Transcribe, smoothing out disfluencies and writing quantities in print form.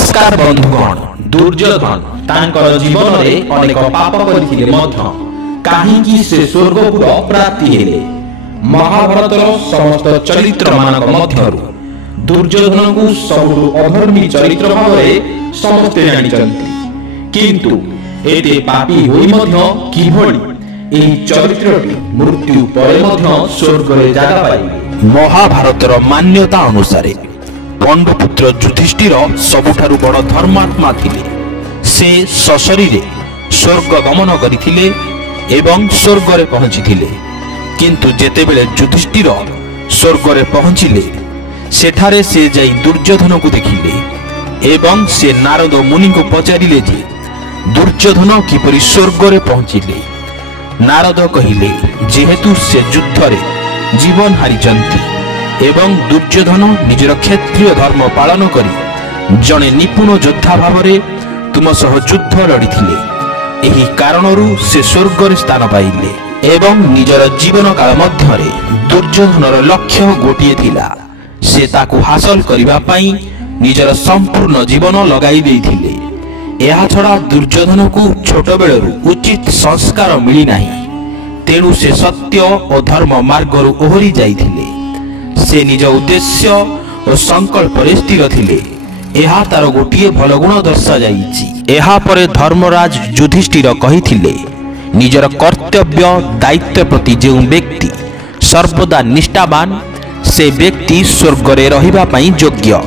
नमस्कार बंधुगण। दुर्योधन तांकर जीवन में अनेक पाप करथिले मध्य काहींकि से स्वर्गपुर प्राप्ति हेले। महाभारतर समस्त चरित्र मानक मध्यरु दुर्योधन को सबुठु अधर्मी चरित्र भावरे समस्ते जानिचंती, किंतु एते पापी होई मध्य किभଳି एही चरित्रटी मृत्यु परे मध्य स्वर्गरे जागा पाइबे। महाभारतर मान्यता अनुसार पांडुपुत्र युधिष्ठिर सबुठारु बड़ धर्मात्मा थिले। से सशरीरे स्वर्ग गमन करिथिले एवं स्वर्गरे पहुंचिथिले। किंतु जेतेबेले युधिष्ठिर स्वर्गरे पहुंचिले सेठारे से जाई दुर्योधन को देखिले एवं से नारद मुनि को पचारिले जे दुर्योधन किपरि स्वर्गरे पहुंचिले। नारद कहिले जेहेतु से युद्धरे जीवन हारिचंती एवं दुर्योधन निजर क्षेत्रीय धर्म पालन करी जने निपुण योद्धा भावरे तुम सह युद्ध लड़िथिले। एही कारणरू से स्वर्गरे स्थान पाइले एवं निजर जीवन काल मध्यरे दुर्योधनर लक्ष्य गोटिए थिला। से ताकु हासिल करिबा पई निजर संपूर्ण जीवन लगाई देइथिले। एहा छडा दुर्योधन को छोट बेलरू उचित संस्कार मिली नाही, तेणु से सत्य और धर्म मार्गरू ओहरी जाइथिले। से निज उद्देश्य और संकल्प स्थिर थिले। एहा तार गोटिए भल गुण दर्शा जाइछि। एहा परे धर्मराज युधिष्ठिर कहिथिले निजर कर्तव्य दायित्व प्रति जो व्यक्ति सर्वदा निष्ठावान से व्यक्ति स्वर्गरे रहिबा पई योग्य।